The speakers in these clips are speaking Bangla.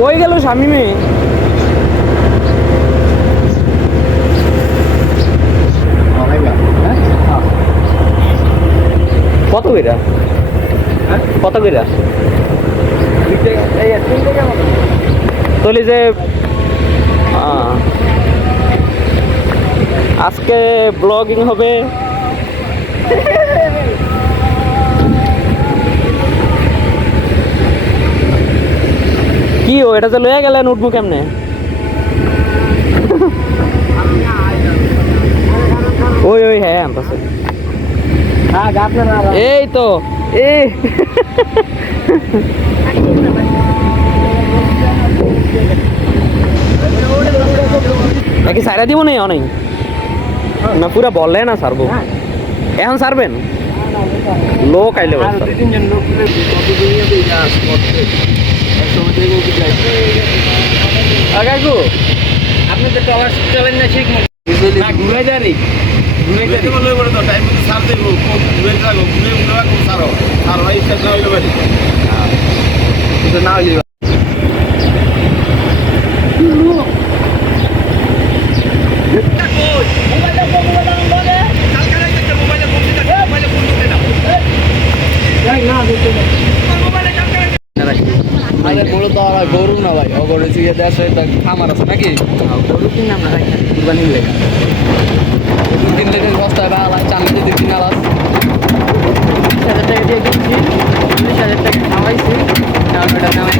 কই গেল শামিমে? কত কইরা? কত কইরা? তলি যে আজকে ব্লগিং হবে। কি ও এটা যে লইয়া গেলেন উঠবো কেমনে? ওই ওই হ্যাঁ আনতেছে। এই তো এই নাকি সারা দিব না অনেক না পুরা বললে না সারবো এখন সারবেন লোক আইলে আপনি তো টলার চলেন না ঠিক ঘুরে যারি না মূলত গরু না ভাই অগরু দেশে খামার আছে নাকি গরু কিনলাম না কুরবানি লেখা কিনলে বস্তায় বাড়ালাম চান্দি দিয়ে কিনালাম 20,000 টাকা দিয়ে কিনছি 20,000 টাকা খাওয়াইছি তারপর এটা নামাই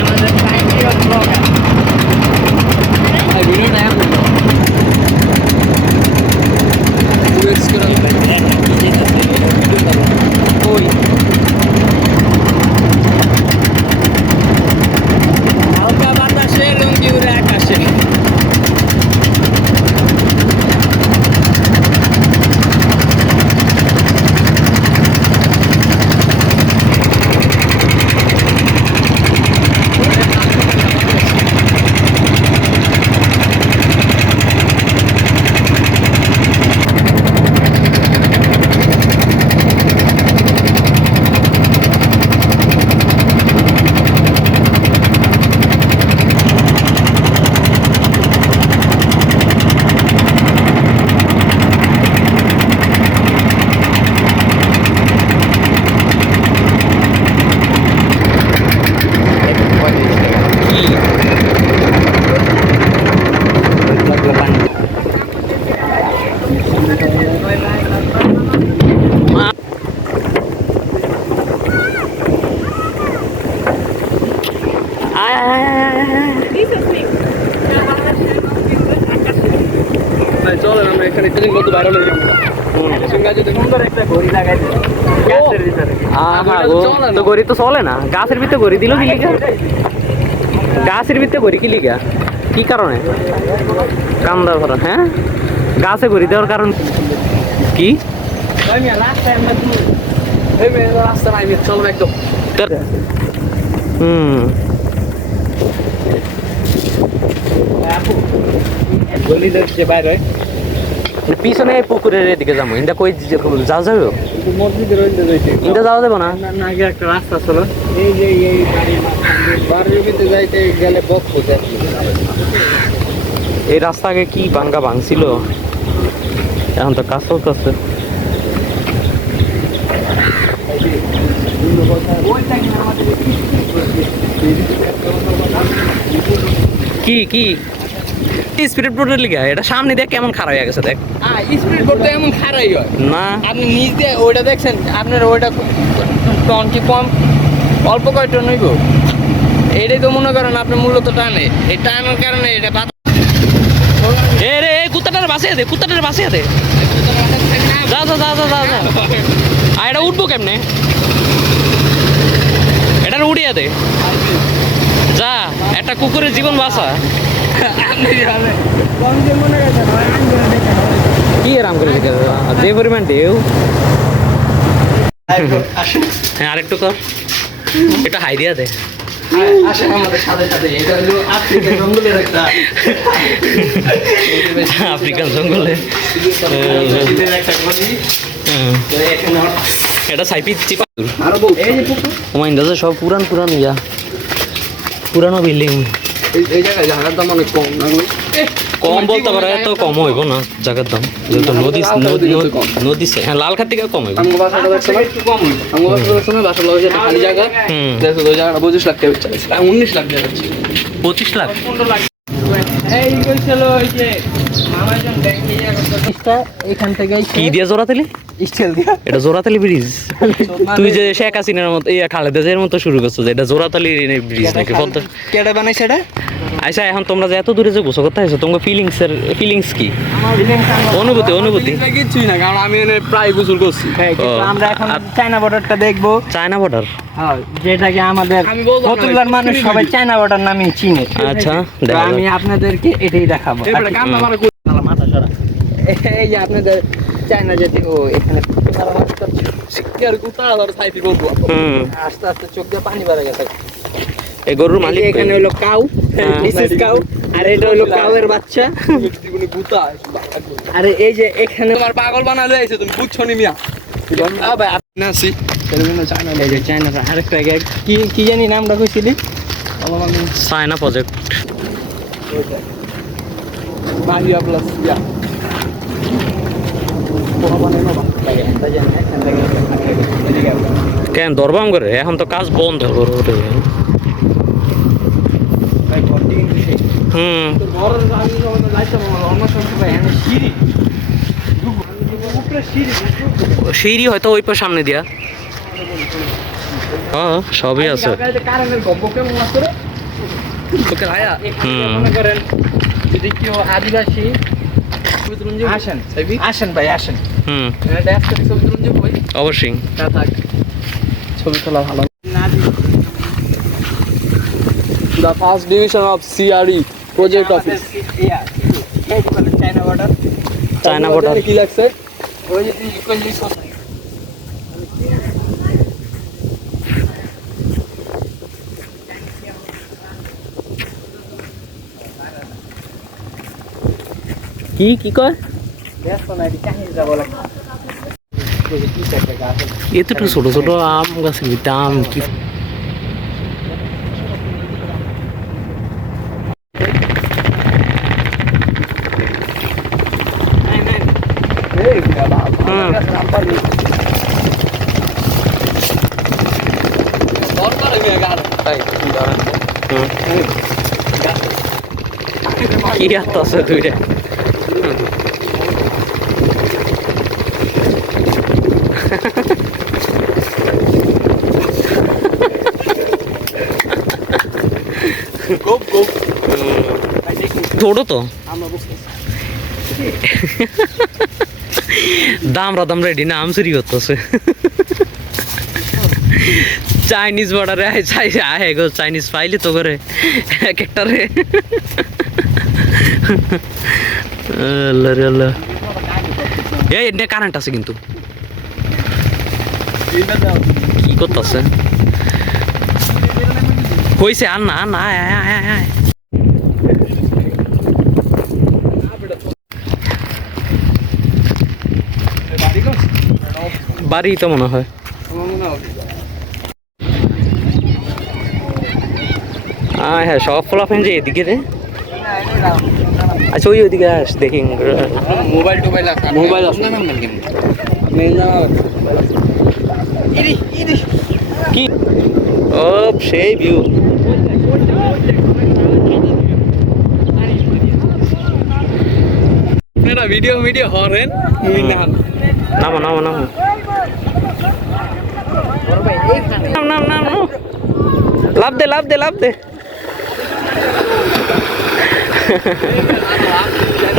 আমাদের সাইকেল ব্লগার ভিডিও না ওই হালকা বাতাসে লুঙ্গি উড়ে আকাশে চলেন আমরা এখানে কত ভাইরাল হয়ে যাবো গড়ি তো চলে না গাছের ভিতরে গড়ি দিল কি লিখা গাছের ভিতরে গড়ি কি লিখা কি কারণে কামদার করা হ্যাঁ গাছে গড়ি দেওয়ার কারণ কি রাস্তা নাই চলবে একদম গলি দেখছে বাইরে পিছনে পুকুরের এদিকে যাবো ইন্দা কই যাওয়া যাবে ইন্দা যাওয়া যাবো না আগে একটা রাস্তা ছিল এই যে এই বাড়িতে যাইতে গেলে বক্স এই রাস্তা আগে কি ভাঙ্গা ভাঙছিল এখন তো কাজ চলতেছে কি কি স্পিড বোর্ডের লিগা এটা সামনে দেখ কেমন খারাপ হয়ে গেছে দেখ স্পিড বোর্ড তো এমন খারাপই হয় না আপনি নিচ দিয়ে ওইটা দেখছেন আপনার ওইটা টন কি কম অল্প কয় টন হইব এটাই তো মনে করেন আপনি মূলত টানে এই টানার কারণে এটা এ রে কুত্তাটার বাসিয়ে দে কুত্তাটার বাসিয়ে দে যা যা যা যা যা যা আর এটা উঠবো কেমনে এটা উড়িয়ে দে যা একটা কুকুরের জীবন বাঁচা কি আরাম করে যে পরিমাণ ঢেউ হ্যাঁ আরেকটু কর এটা হাই দিয়া দে আফ্রিকান জঙ্গলে এটা সাইপি চিপা ওমাইন দাদা সব পুরান পুরান ইয়া পুরানো বিল্ডিং এই জায়গায় জায়গার দাম অনেক কম না কম বলতে পারে এত কম হইব না জায়গার দাম যেহেতু নদী হ্যাঁ লালখার থেকে কম হইব আমগো বাসাটা দেখছ না একটু কম হইব আমগো বাসাটা দেখছ না বাসা লগে যেটা খালি জায়গা দেখো ওই জায়গাটা 25 লাখ টাকা চাইছে 19 লাখ টাকা চাইছে 25 লাখ 15 লাখ এই কইছিল ওই যে মামাজন ব্যাংকে এখান থেকে কি দিয়ে জোড়াতালি স্টিল দিয়া এটা জোড়াতালি ব্রিজ তুই যে শেখ হাসিনার মতো ইয়া খালেদা জিয়ার মতো শুরু করছো যে এটা জোড়াতালি ব্রিজ নাকি পদ্মা কেডা বানাইছে এটা আচ্ছা এখন তোমরা যে এত দূরে যে গোসল করতে আইছো তোমার ফিলিংস কি অনুভূতি কিছুই না কারণ আমি এনে প্রায় গোসল করছি আমরা এখন চায়না বর্ডারটা দেখবো চায়না বর্ডার হ্যাঁ যেটাকে আমাদের ফতুল্লার মানুষ সবাই চায়না বর্ডার নামে চিনে আচ্ছা তো আমি আপনাদেরকে এটাই দেখাবো মাথা সরা এই যে আপনাদের চায়না যেতে ও এখানে আস্তে আস্তে চোখ দিয়ে পানি বেড়ে গেছে এই গরুর মালিক এখানে হলো কাউ মিসেস কাউ আর এটা হলো কাউয়ের বাচ্চা আরে এই যে এখানে তোমার পাগল বানালে আইছে তুমি বুঝছো নি মিয়া ভাই আপনি আসি চায়না এই যে চায়নার আরেকটা কি কি জানি নামটা কইছিলি চায়না প্রজেক্ট মাহিয়া প্লাস ইয়া কেন দরবাম করে এখন তো কাজ বন্ধ করে সিঁড়ি হয়তো ওই পর সামনে দিয়া হ্যাঁ সবই আছে যদি কেউ আদিবাসী আসেন আসেন ভাই আসেন অবশ্যই ছবি তোলা ভালো The first division of CRE project office. China border কি লাগছে ওই যে কইলি কি কয় এতটুকু ছোট ছোট আম গাছের ভিতরে আম কি কি হাত আছে দুইটা ছোট তো দাম রেডি না আম চুরি করতেছে চাইনিজ বর্ডারে আয় গো চাইনিজ পাইলি তো করে এক একটা রে এই এটা কারেন্ট আছে কিন্তু কি করতেছে হইছে আর না না আয় বাড়ি তো মনে হয় হ্যাঁ সব ফলাফেন যে এদিকে রে আচ্ছা ওইদিকে আস দেখি মোবাইল মোবাইল আছে কি ও সেই ভিউ ভিডিও হরেন নামো নাম লাভ দে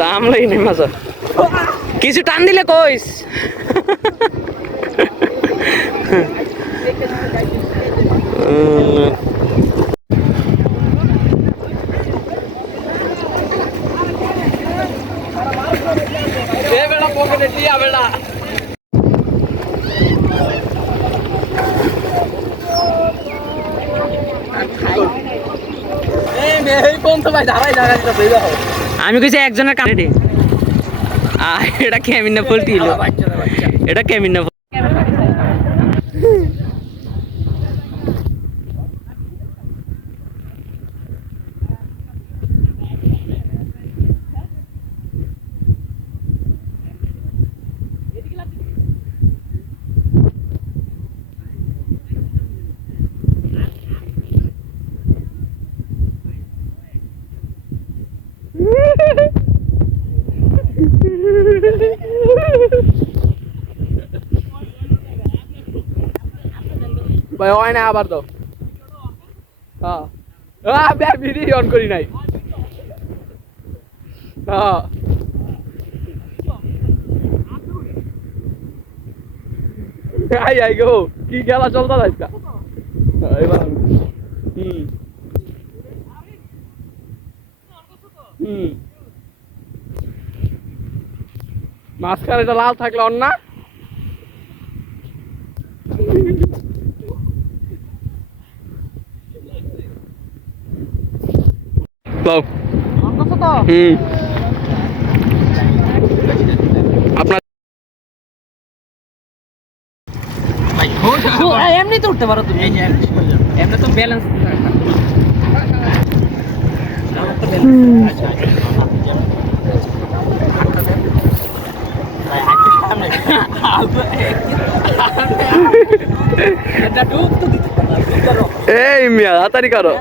দাম লই নি মাছ কিছু টান দিলে কইস পকেটে টিয়া বেড়া আমি কইছি একজনের কানে এটা কেমিন না পোল্ট্রি এটা কেমিন না ভাই হয় না আবার দাও হ্যাঁ ভিডিও অন করি নাই হ্যাঁ আই গো কি খেলা চলতে যাইতা এবার মাঝখানে এটা লাল থাকলে অন্য না আপনার এমনি তো উঠতে পারো তুমি এমনি তো ব্যালেন্স এই মিয়া তাড়াতাড়ি করো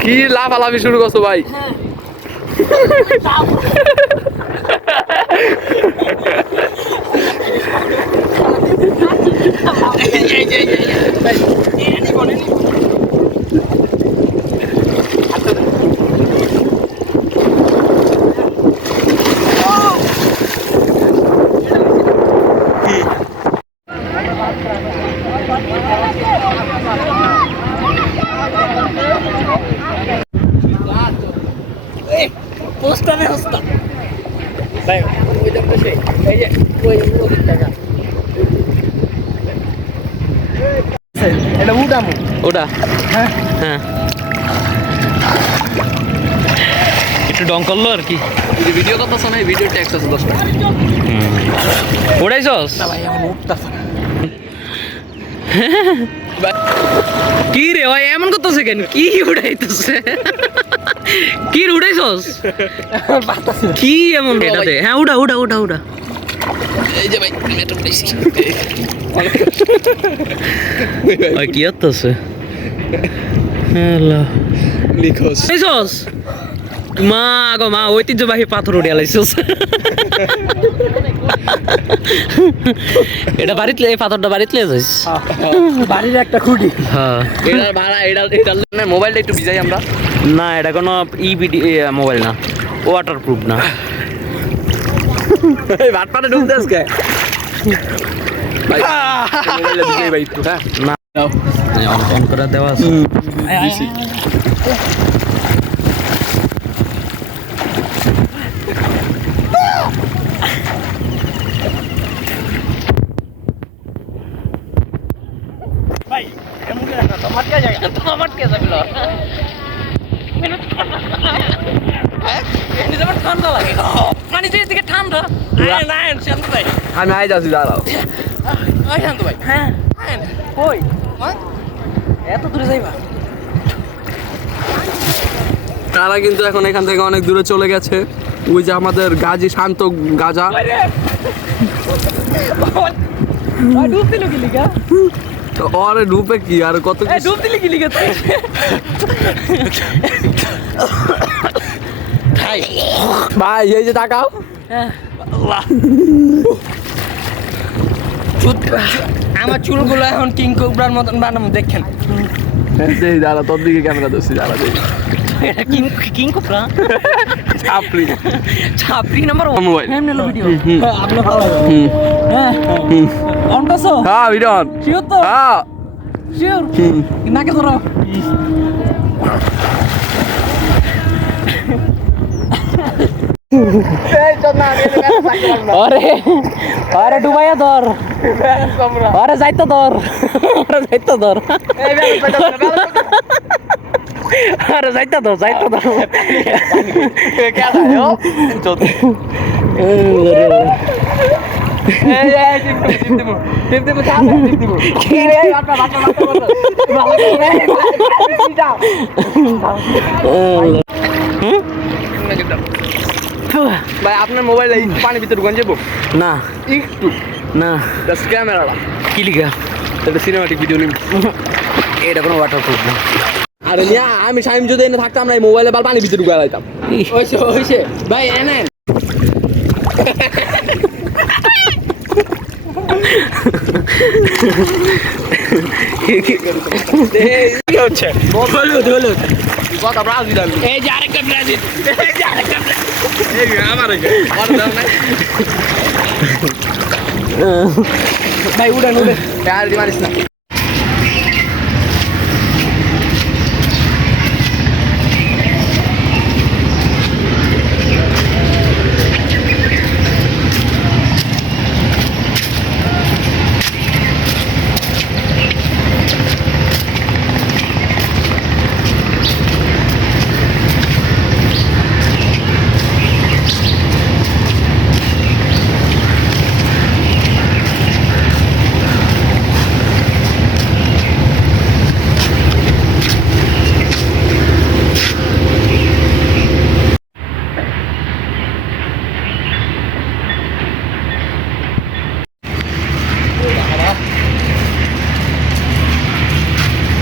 কি লাফালাফি শুরু করছো ভাই পোস্টারে হস্তা ভাই ওই দেখতে সেই এই যে ওই টাকা এটা উঠামু ওটা হ্যাঁ হ্যাঁ একটু ডং করলো আর কি ভিডিও কথা শোনাই ভিডিও ট্যাক্স আছে 10 টাকা উড়াইছস ভাই এখন উঠতাছে কি রে ভাই এমন করতেছে কেন কি উড়াইতেছে কি উড়াইছস কি এমন এটাতে হ্যাঁ উড়া উড়া উড়া উড়া এই যে ভাই মেট্রো প্লেসি ভাই কি হচ্ছে হ্যালো লিখোস উড়াইছস মা গো মা ঐতিহ্যবাহী পাথর উড়ে আলাইছস এটা বাড়িতে এই পাথরটা বাড়িতে লিয়ে যাইস বাড়ির একটা খুঁটি হ্যাঁ এটার ভাড়া এটার না মোবাইলটা একটু ভিজাই আমরা না এটা কোনো ইবিডি মোবাইল না ওয়াটার প্রুফ না এই ভাটপাটা ঢুকতে আজকে ভাই মোবাইলটা ভিজাই ভাই একটু হ্যাঁ না অন করে দেওয়া আছে ভাই এমন করে না তোমার কে জায়গা তোমার কে যাবে ল এমনি যেমন ঠান্ডা লাগে মানে যে দিকে ঠান্ডা না শান্ত ভাই আমি আই যাচ্ছি দাঁড়াও শান্ত ভাই হ্যাঁ কই এত দূরে যাইবা তারা কিন্তু এখন এখান থেকে অনেক দূরে চলে গেছে ওই যে আমাদের গাজী শান্ত গাজা ডুব দিল কি লিগা और डूबे की यार কত ডুব দিলি কি লিগা ভাই ভাই এই যে তাকাও আমার চুলগুলো এখন কিং কোবরার মতন বানাবো দেখেন এই দাঁড়া তোর দিকে ক্যামেরা দোষী দাঁড়া দেই এটা কিং কিং কোবরা চাপলি ছাপরি নাম্বার মোবাইল এমন হলো ভিডিও আপনি ভালো লাগে হ্যাঁ অন করছো হ্যাঁ ভিডিও শিওর তো হ্যাঁ শিওর নাকে ধরো আরে আরে ডুবাইয়া ধর আরে যাইতো ধর আরে যাইতো ধর আরে যাইতো ধর ভাই আপনার মোবাইল পানির ভিতরে গঞ্জাবো না একটু না জাস্ট ক্যামেরাটা কি লিগা এটা সিনেমাটিক ভিডিও নিব। এটা কোনো ওয়াটারপ্রুফ না। আরে মিয়া আমি শামিম যদি এনে থাকতাম না এই মোবাইলে বাল পানি ভিতরে ঢুকাই লাইতাম। হইছে ভাই এনেন কি হচ্ছে? হলুদ হলুদ কথা ব্রাজিল আমি এই যে আরেকটা ব্রাজিল এই আমার কে আর দাও না ভাই উড়ান উড়ে আর দি মারিস না।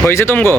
হয়েছে তুমগো?